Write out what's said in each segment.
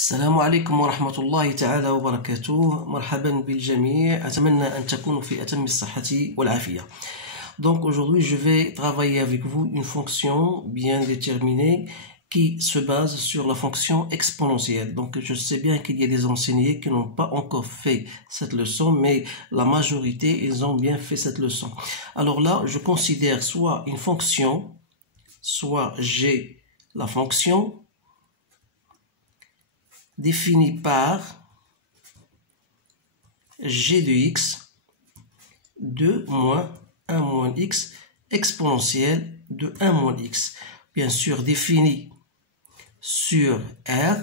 السلام عليكم ورحمة الله تعالى وبركاته. مرحبا بالجميع. أتمنى أن تكونوا في أتم الصحة والعافية. Donc aujourd'hui je vais travailler avec vous une fonction bien déterminée qui se base sur la fonction exponentielle. Donc je sais bien qu'il y a des enseignants qui n'ont pas encore fait cette leçon, mais la majorité ils ont bien fait cette leçon. Alors là je considère soit une fonction, soit j'ai la fonction définie par g de x de moins 1 moins x exponentielle de 1 moins x. Bien sûr, définie sur R.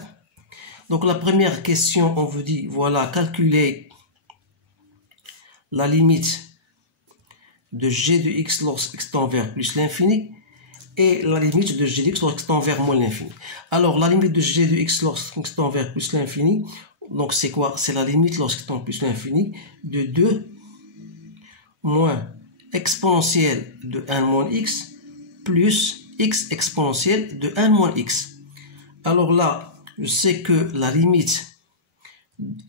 Donc la première question, on vous dit, voilà, calculer la limite de g de x lorsqu'x tend vers plus l'infini et la limite de g de x lorsqu'x tend vers moins l'infini. Alors la limite de g de x lorsqu'x tend vers plus l'infini, donc c'est quoi? C'est la limite lorsqu'x tend plus l'infini de 2 moins exponentielle de 1 moins x plus x exponentielle de 1 moins x. Alors là, je sais que la limite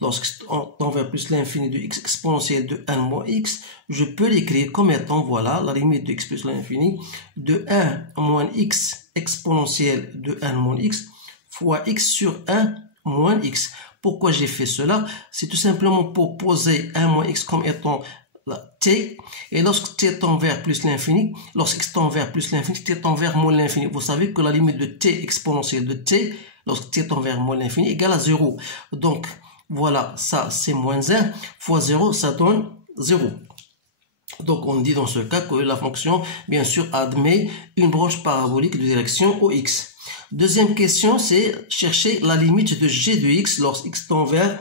lorsqu'on tend vers plus l'infini de x exponentielle de 1 moins x, je peux l'écrire comme étant, voilà, la limite de x plus l'infini de 1 moins x exponentielle de 1 moins x fois x sur 1 moins x. Pourquoi j'ai fait cela? C'est tout simplement pour poser 1 moins x comme étant t, et lorsque t tend vers plus l'infini, lorsque x tend vers plus l'infini, t tend vers moins l'infini. Vous savez que la limite de t exponentielle de t, lorsque t tend vers moins l'infini, égale à 0. Donc, voilà, ça c'est moins 1 fois 0, ça donne 0. Donc, on dit dans ce cas que la fonction, bien sûr, admet une branche parabolique de direction au x. Deuxième question, c'est chercher la limite de g de x lorsqu'x tend vers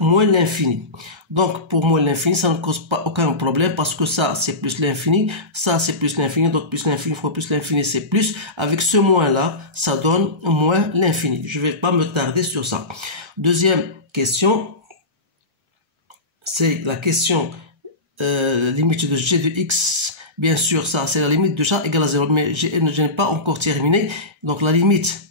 moins l'infini. Donc, pour moins l'infini, ça ne cause pas aucun problème parce que ça, c'est plus l'infini, ça, c'est plus l'infini, donc plus l'infini fois plus l'infini, c'est plus. Avec ce moins-là, ça donne moins l'infini. Je ne vais pas me tarder sur ça. Deuxième question, c'est la question limite de g de x. Bien sûr, ça, c'est la limite de chat égale à 0, mais je n'ai pas encore terminé. Donc, la limite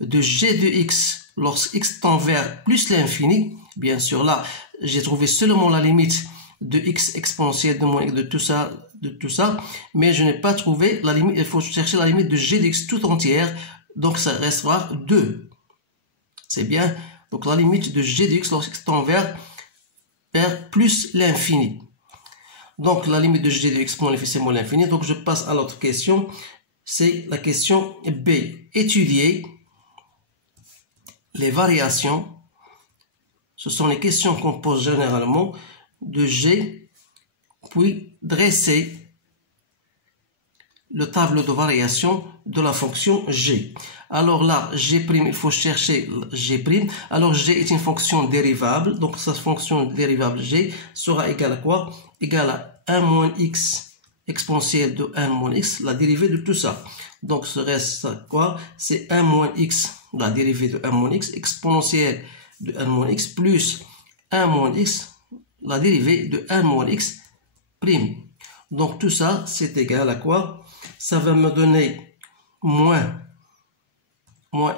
de g de x lorsqu'x tend vers plus l'infini, bien sûr, là, j'ai trouvé seulement la limite de x exponentielle de moins de tout ça, mais je n'ai pas trouvé la limite. Il faut chercher la limite de g de x tout entière, donc ça restera 2. C'est bien. Donc la limite de g de x lorsqu'x tend vers plus l'infini. Donc la limite de g de x moins l'infini, c'est moins l'infini. Donc je passe à l'autre question. C'est la question B. Étudier les variations. Ce sont les questions qu'on pose généralement de G, puis dresser le tableau de variation de la fonction G. Alors là, G', il faut chercher G'. Alors G est une fonction dérivable, donc cette fonction dérivable G sera égale à quoi? Égale à 1 moins x exponentielle de 1 moins x, la dérivée de tout ça. Donc ce reste quoi? C'est 1 moins x, la dérivée de 1 moins x, exponentielle de 1 moins x plus 1 moins x, la dérivée de 1 moins x prime. Donc tout ça, c'est égal à quoi? Ça va me donner moins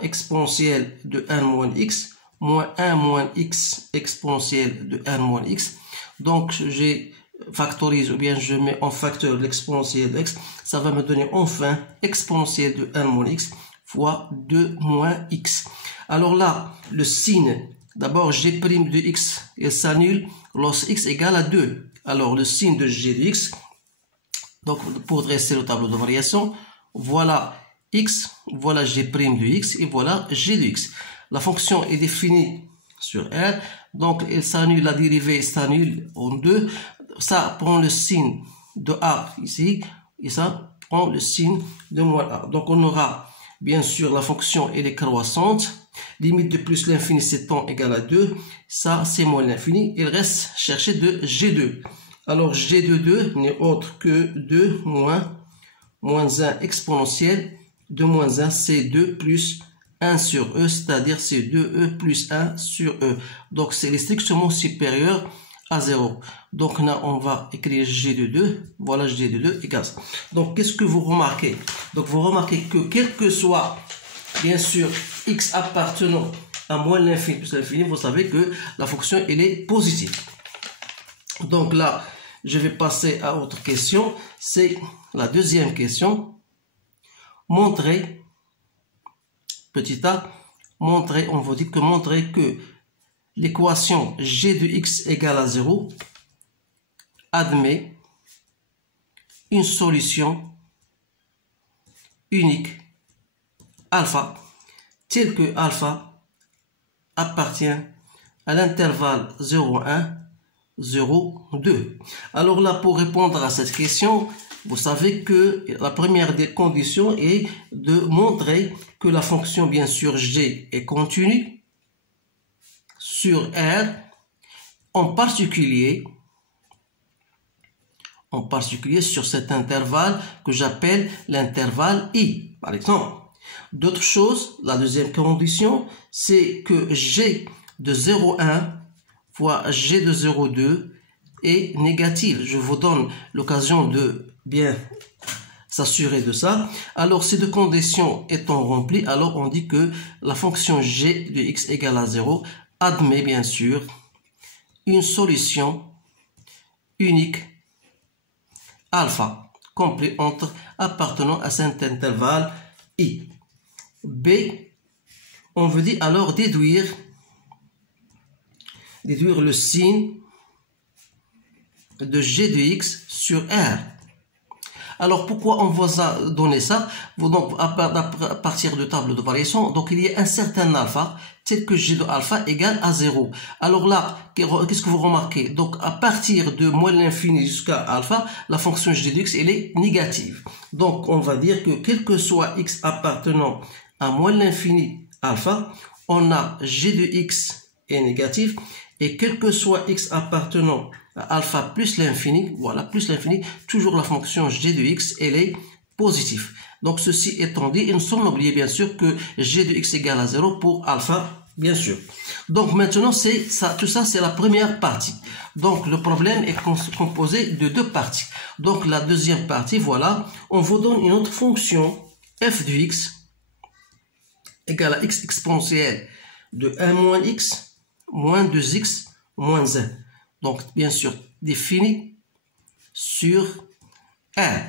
exponentielle de 1 moins x, moins 1 moins x exponentielle de 1 moins x. Donc j'ai factorise, ou bien je mets en facteur l'exponentielle de x, ça va me donner enfin exponentielle de 1 moins x fois 2 moins x. Alors là, le signe, d'abord g' de x, il s'annule lorsque x égale à 2. Alors le signe de g de x, donc pour dresser le tableau de variation, voilà x, voilà g' de x et voilà g de x. La fonction est définie sur R, donc elle s'annule, la dérivée s'annule en 2. Ça prend le signe de a ici et ça prend le signe de moins a. Donc on aura bien sûr la fonction elle est croissante. Limite de plus l'infini, c'est temps égal à 2. Ça, c'est moins l'infini. Il reste chercher de G2. Alors, G de 2 n'est autre que 2 moins 1 exponentielle de moins 1, c'est 2 plus 1 sur E, c'est-à-dire c'est 2E plus 1 sur E. Donc, c'est strictement supérieur à 0. Donc, là, on va écrire G de 2. Voilà, G de 2 égale ça. Donc, qu'est-ce que vous remarquez? Donc, vous remarquez que quel que soit bien sûr x appartenant à moins l'infini plus l'infini, vous savez que la fonction, elle est positive. Donc là, je vais passer à autre question. C'est la deuxième question. Montrer, petit a, montrer, on vous dit que montrer que l'équation g de x égale à 0 admet une solution unique alpha, tel que alpha appartient à l'intervalle 0,1, 0,2. Alors là, pour répondre à cette question, vous savez que la première des conditions est de montrer que la fonction, bien sûr, g est continue sur R, en particulier sur cet intervalle que j'appelle l'intervalle I, par exemple. D'autres choses, la deuxième condition, c'est que g de 0,1 fois g de 0,2 est négative. Je vous donne l'occasion de bien s'assurer de ça. Alors, ces deux conditions étant remplies, alors on dit que la fonction g de x égale à 0 admet bien sûr une solution unique alpha complet entre appartenant à cet intervalle I. B, on veut dire alors déduire le signe de g de x sur R. Alors pourquoi on va donner ça? Donc à partir de table de variation, donc il y a un certain alpha tel que g de alpha égale à 0. Alors là, qu'est-ce que vous remarquez? Donc à partir de moins l'infini jusqu'à alpha, la fonction g de x elle est négative. Donc on va dire que quel que soit x appartenant à moins l'infini alpha, on a g de x est négatif, et quel que soit x appartenant à alpha plus l'infini, voilà, plus l'infini, toujours la fonction g de x, elle est positive. Donc ceci étant dit, il ne faut pas oublier bien sûr que g de x égale à 0 pour alpha, bien sûr. Donc maintenant, c'est ça, tout ça c'est la première partie. Donc le problème est composé de deux parties. Donc la deuxième partie, voilà, on vous donne une autre fonction f de x égale à x exponentielle de 1 moins x moins 2x moins 1. Donc, bien sûr, défini sur R.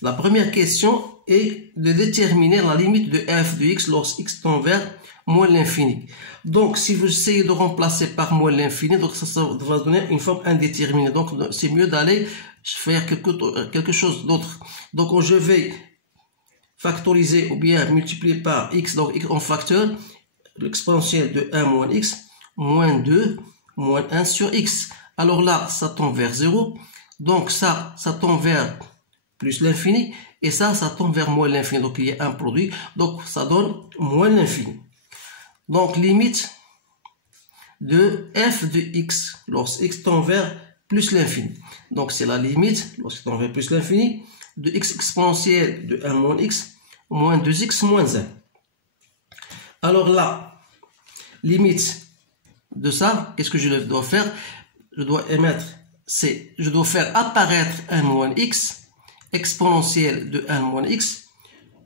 La première question est de déterminer la limite de f de x lorsque x tend vers moins l'infini. Donc, si vous essayez de remplacer par moins l'infini, donc ça va donner une forme indéterminée. Donc, c'est mieux d'aller faire quelque chose d'autre. Donc, je vais factoriser ou bien multiplier par x, donc x en facteur, l'exponentielle de 1 moins x, moins 2, moins 1 sur x. Alors là, ça tend vers 0. Donc ça tend vers plus l'infini. Et ça tend vers moins l'infini. Donc il y a un produit. Donc ça donne moins l'infini. Donc limite de f de x lorsque x tend vers plus l'infini. Donc c'est la limite lorsque tend vers plus l'infini de x exponentielle de 1 moins x moins 2x moins 1. Alors là, limite de ça, qu'est-ce que je dois faire? Je dois je dois faire apparaître 1 moins x exponentielle de 1 moins x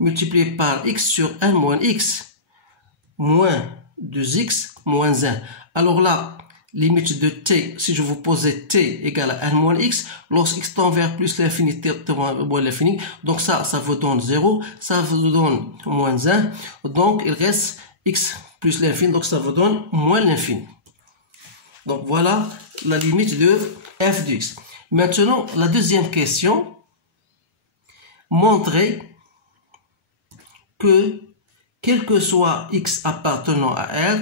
multiplié par x sur 1 moins x moins 2x moins 1. Alors là, limite de t, si je vous posais t égale à 1 moins x, lorsque x tend vers plus l'infini, t moins l'infini, donc ça vous donne 0, ça vous donne moins 1, donc il reste x plus l'infini, donc ça vous donne moins l'infini. Donc voilà la limite de f de x. Maintenant, la deuxième question, montrer que quel que soit x appartenant à R,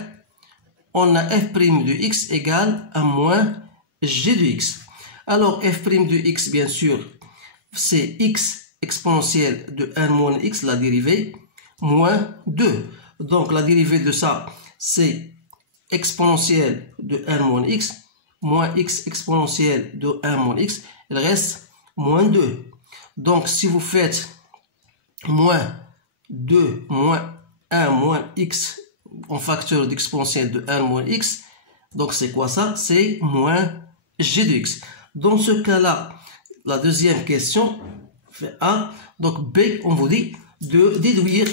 on a f' de x égale à moins g de x. Alors f' de x, bien sûr, c'est x exponentielle de 1 moins x, la dérivée, moins 2. Donc la dérivée de ça, c'est exponentielle de 1 moins x, moins x exponentielle de 1 moins x, il reste moins 2. Donc si vous faites moins 2 moins 1 moins x en facteur d'exponentielle de 1 moins x, donc c'est quoi ça? C'est moins g de x. Dans ce cas-là, la deuxième question fait A, donc B, on vous dit de déduire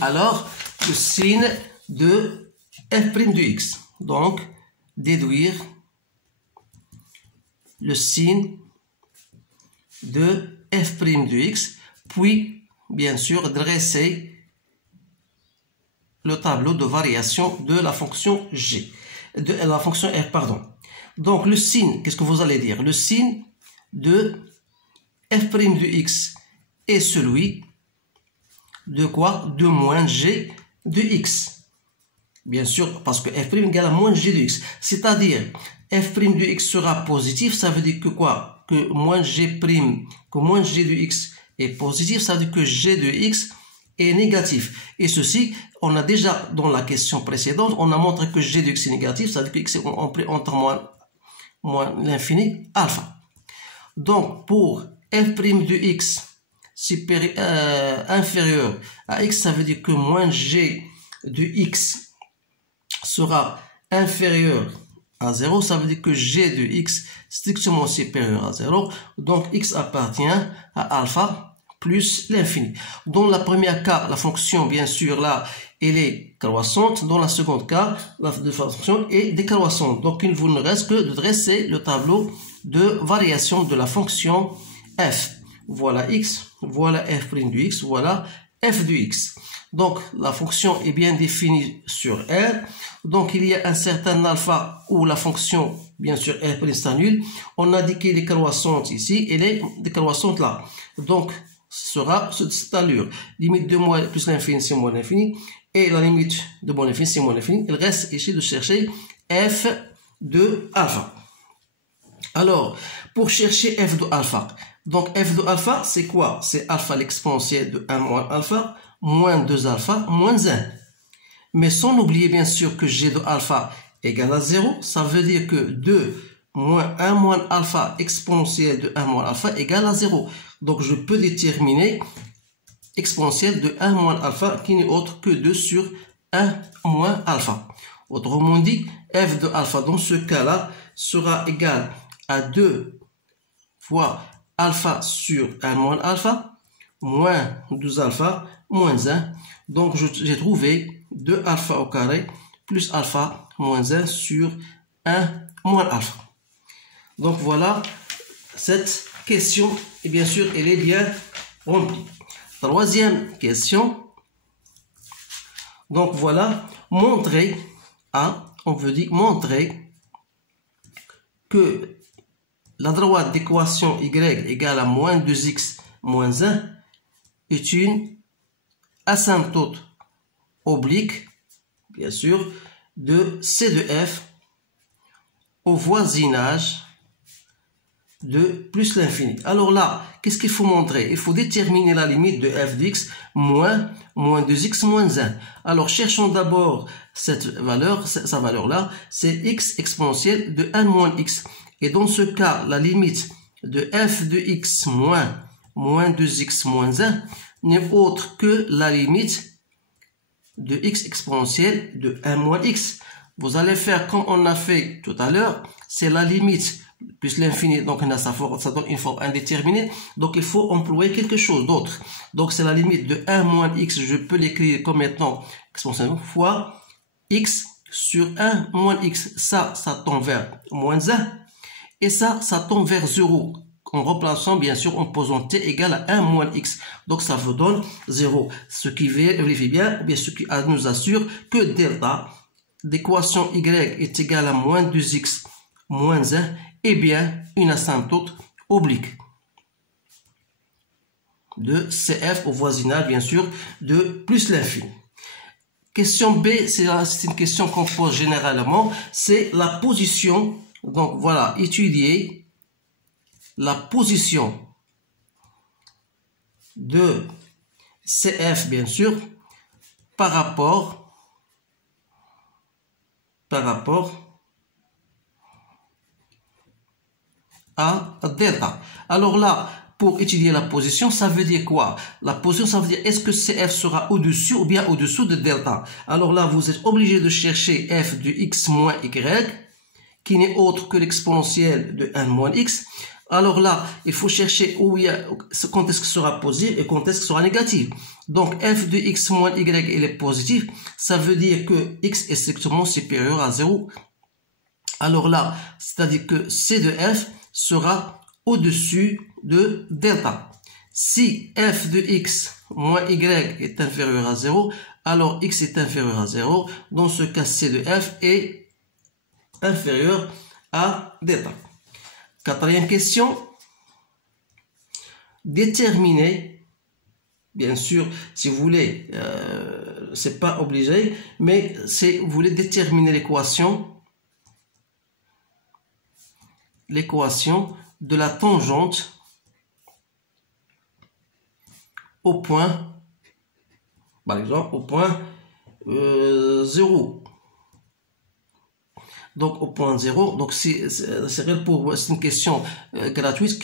alors le signe de f' de x. Donc, déduire le signe de f' de x, puis, bien sûr, dresser le tableau de variation de la fonction g, de la fonction f, pardon. Donc, le signe, qu'est-ce que vous allez dire? Le signe de f' de x est celui de quoi? De moins g de x. Bien sûr, parce que f' égale à moins g de x. C'est-à-dire, f' de x sera positif, ça veut dire que quoi? Que moins g' de x est positif, ça veut dire que g de x est négatif. Et ceci, on a déjà, dans la question précédente, on a montré que g de x est négatif, ça veut dire que x est entre moins l'infini alpha. Donc, pour f' de x inférieur à x, ça veut dire que moins g de x sera inférieur à 0, ça veut dire que g de x strictement supérieur à 0, donc x appartient à alpha plus l'infini. Dans le premier cas, la fonction, bien sûr, là, elle est croissante. Dans le second cas, la fonction est décroissante. Donc, il vous ne reste que de dresser le tableau de variation de la fonction f. Voilà x, voilà f' de x, voilà f de x. Donc, la fonction est bien définie sur R. Donc, il y a un certain alpha où la fonction, bien sûr, f' est nulle. On a dit qu'elle est croissante ici, elle est décroissante là. Donc, ce sera cette allure. Limite de moins plus l'infini, c'est moins l'infini. Et la limite de moins l'infini, c'est moins l'infini. Il reste ici de chercher f de alpha. Alors, pour chercher f de alpha, donc f de alpha, c'est quoi? C'est alpha l'exponentielle de 1 moins alpha, moins 2 alpha, moins 1. Mais sans oublier bien sûr que g de alpha égale à 0, ça veut dire que 2 moins 1 moins alpha exponentielle de 1 moins alpha égale à 0. Donc, je peux déterminer exponentielle de 1 moins alpha qui n'est autre que 2 sur 1 moins alpha. Autrement dit, f de alpha dans ce cas-là sera égal à 2 fois alpha sur 1 moins alpha, moins 12 alpha, moins 1. Donc, j'ai trouvé 2 alpha au carré plus alpha moins 1 sur 1 moins alpha. Donc, voilà cette question. Et bien sûr, elle est bien remplie. Troisième question. Donc, voilà, montrer, on veut dire montrer que la droite d'équation y égale à moins 2x moins 1 est une asymptote oblique, bien sûr, de C de f au voisinage de plus l'infini. Alors là, qu'est-ce qu'il faut montrer? Il faut déterminer la limite de f de x moins 2x moins 1. Alors, cherchons d'abord cette valeur, sa valeur-là, c'est x exponentielle de 1 moins x. Et dans ce cas, la limite de f de x moins 2x moins 1 n'est autre que la limite de x exponentielle de 1 moins x. Vous allez faire comme on a fait tout à l'heure, c'est la limite plus l'infini, donc ça donne une forme indéterminée, donc il faut employer quelque chose d'autre. Donc c'est la limite de 1 moins x, je peux l'écrire comme maintenant exponentielle fois x sur 1 moins x, ça tend vers moins 1, et ça tend vers 0, en remplaçant bien sûr en posant t égale à 1 moins x, donc ça vous donne 0, ce qui vérifie bien ce qui nous assure que delta d'équation y est égal à moins 2x moins 1 est bien une asymptote oblique de CF au voisinage, bien sûr, de plus l'infini. Question B, c'est une question qu'on pose généralement, c'est la position. Donc voilà, étudier la position de CF, bien sûr, par rapport à delta. Alors là, pour étudier la position, ça veut dire quoi? La position, ça veut dire est-ce que CF sera au-dessus ou bien au-dessous de delta? Alors là, vous êtes obligé de chercher f de x moins y, qui n'est autre que l'exponentielle de 1 moins x. Alors là, il faut chercher où il y a, quand est-ce que sera positif et quand est-ce que sera négatif. Donc, f de x moins y, il est positif. Ça veut dire que x est strictement supérieur à 0. Alors là, c'est-à-dire que c de f sera au-dessus de delta. Si f de x moins y est inférieur à 0, alors x est inférieur à 0. Dans ce cas, c de f est inférieur à delta. Quatrième question. Déterminer, bien sûr, si vous voulez, c'est pas obligé, mais si vous voulez déterminer l'équation de la tangente au point, par exemple, au point 0. Donc au point 0, donc c'est une question gratuite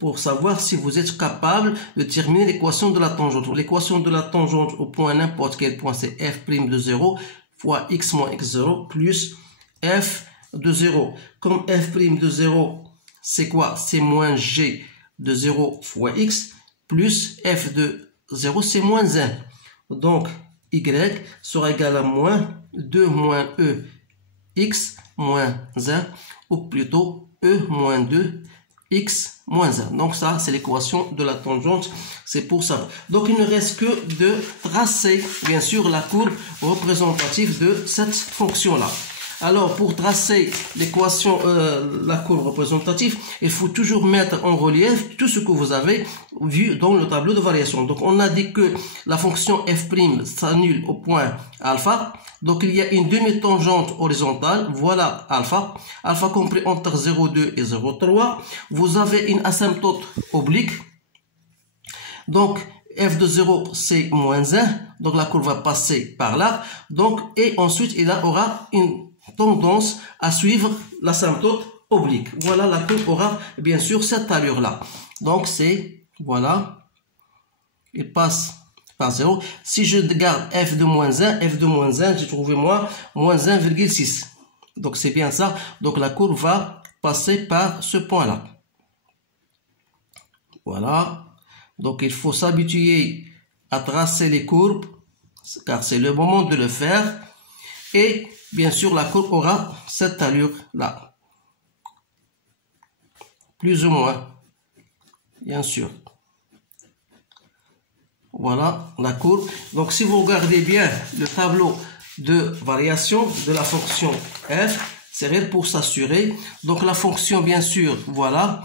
pour savoir si vous êtes capable de terminer l'équation de la tangente. L'équation de la tangente au point n'importe quel point, c'est f' de 0 fois x moins x0 plus f de 0. Comme f' de 0, c'est quoi? C'est moins g de 0 fois x plus f de 0, c'est moins 1. Donc y sera égal à moins 2 moins e x moins 1, ou plutôt e moins 2 x moins 1. Donc ça, c'est l'équation de la tangente, c'est pour ça. Donc il ne reste que de tracer, bien sûr, la courbe représentative de cette fonction-là. Alors, pour tracer l'équation, la courbe représentative, il faut toujours mettre en relief tout ce que vous avez vu dans le tableau de variation. Donc, on a dit que la fonction f' s'annule au point alpha. Donc, il y a une demi-tangente horizontale. Voilà alpha. Alpha compris entre 0,2 et 0,3. Vous avez une asymptote oblique. Donc, f de 0, c'est moins 1. Donc, la courbe va passer par là. Donc, et ensuite, il aura une tendance à suivre l'asymptote oblique. Voilà, la courbe aura bien sûr cette allure-là. Donc, c'est, voilà, il passe par 0. Si je garde f de moins 1, j'ai trouvé moi, moins 1,6. Donc, c'est bien ça. Donc, la courbe va passer par ce point-là. Voilà. Donc, il faut s'habituer à tracer les courbes, car c'est le moment de le faire. Et, bien sûr, la courbe aura cette allure-là. Plus ou moins. Bien sûr. Voilà la courbe. Donc, si vous regardez bien le tableau de variation de la fonction f, c'est réel pour s'assurer. Donc, la fonction, bien sûr, voilà.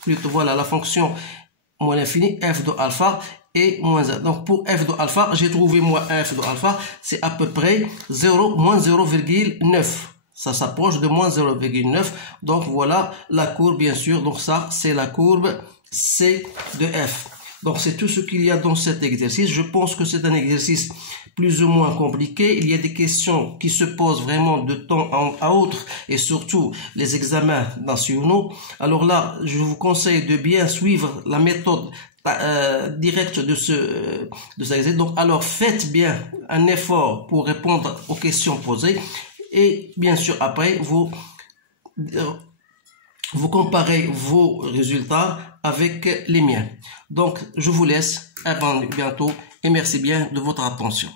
Plutôt, voilà la fonction moins l'infini, f de alpha et moins 1. Donc, pour f de alpha, j'ai trouvé moi f de alpha, c'est à peu près 0, moins 0,9. Ça s'approche de moins 0,9. Donc, voilà la courbe, bien sûr. Donc, ça, c'est la courbe C de f. Donc, c'est tout ce qu'il y a dans cet exercice. Je pense que c'est un exercice plus ou moins compliqué. Il y a des questions qui se posent vraiment de temps à autre et surtout les examens nationaux. Alors là, je vous conseille de bien suivre la méthode directe de cet exercice. Donc, alors, faites bien un effort pour répondre aux questions posées et bien sûr, après, vous comparez vos résultats avec les miens. Donc, je vous laisse. À bientôt et merci bien de votre attention.